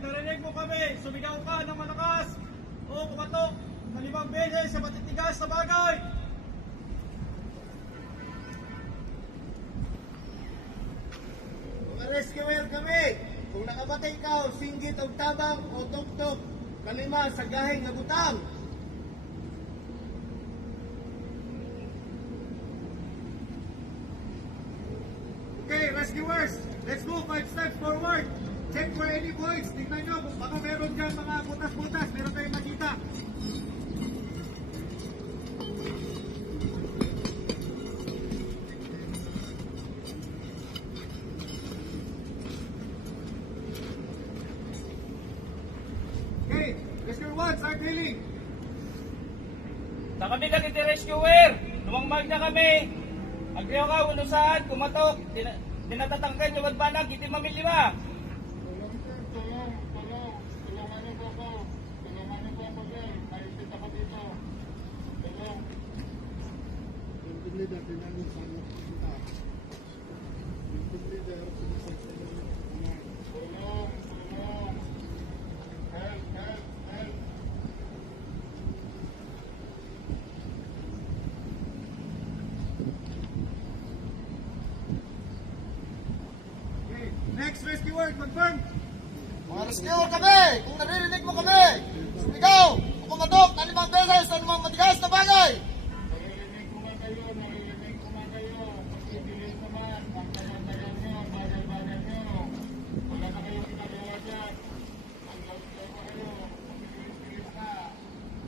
pag narinig mo kami, sumigaw ka ng malakas o kumatok na 5 beses sa matitigas na bagay. Mga rescuer kami. Kung nakabatay ka o singgit o tabang o tuktok, kalima sa gahing na butang. Okay, rescuers, let's move 5 steps forward. Check for any voids. Tignan nyo, baka meron dyan mga butas-butas. Meron tayong makita. Okay, rescuer 1, start healing. Na kami kagiti rescuer, lumangmag na kami. Agriyo ka, unusan, kumatok, dinatatangkan yung magbanag, hindi mamilima. Tulungan niyo po ako, sir. Maipit ako dito. Tulong. Yung leader, tinanong sa ano kita. Yung leader, sinasabi na tulong. Help. Okay, next rescuer, confirm. Mga rescue kami! Kung naririnig mo kami! Sumigaw! Kung kumatok na 5 beses sa mga matigas na bagay! Naririnig ko man kayo. Pagsibilin naman, ang tagal-tagal nyo, ang bagal-bagal nyo. Wala na kayong ginagawa dyan. Ang gaw-gaw ko kayo. Pagsibilis-bilis na.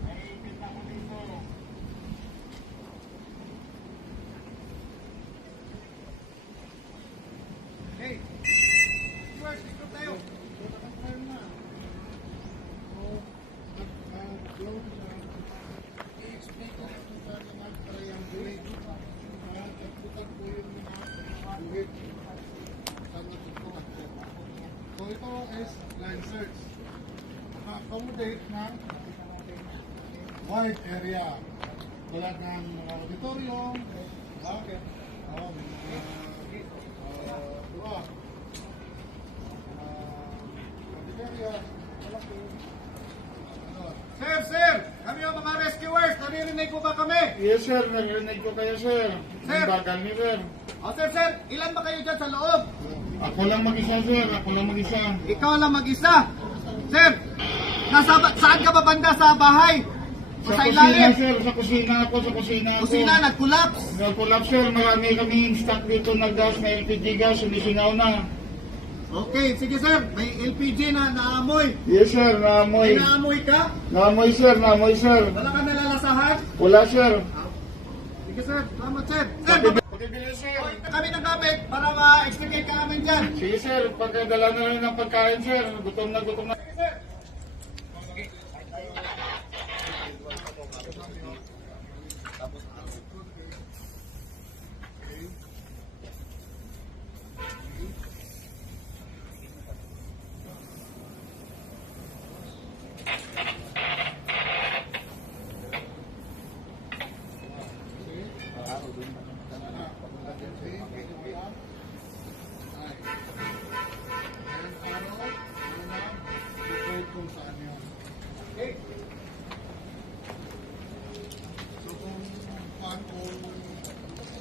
Naiipit ako dito. Hey, rescuers, ikot tayo. So ito is line search. Naka-accommodate ng wide area. Tulad ng mga auditorium, diba? Diba? Auditorium, malaki. Sir, kami yung mga rescuers, naririnig mo ba kami? Yes sir, narinig ko kayo sir. Sir. Ang bagal niyo sir. O sir, ilan ba kayo dyan sa loob? Ako lang mag-isa sir, Ikaw lang mag-isa. Sir, saan ka ba banda sa bahay? O sa kusina ilalim? sir, sa kusina ako. Kusina, nag-collapse. Nag-collapse sir, marami kaming stock dito na gas, na LPG gas, sumisingaw na. Okay, sige sir, may LPG na naamoy. Yes sir, May naamoy. naamoy ka? Naamoy sir. Wala ka nalalasahan? Wala sir. Sige sir, salamat sir. Sir, Pagkabili sir. pagkain na kami ng gamit para ma-extricate ka namin dyan. Sige sir, pagkadala na rin ng pagkain sir. Gutom na. Sige sir. Kung saan yun. Okay. So kung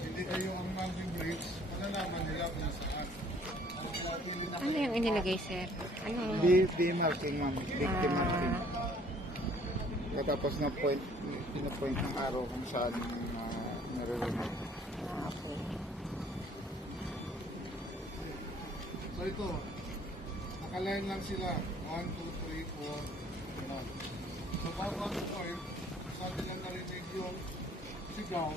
hindi kayo ang mag-bridge, malalaman nila kung saan. Ano yung inilagay, sir? Ano? marking ma'am. Victim marking. Katapos na pinapoint ng araw kung saan nare-remove. Okay. So ito, nakaline lang sila. 1, 2, 3, 4, gano'n. So bawat point, sa nilang narinig yung sigaw,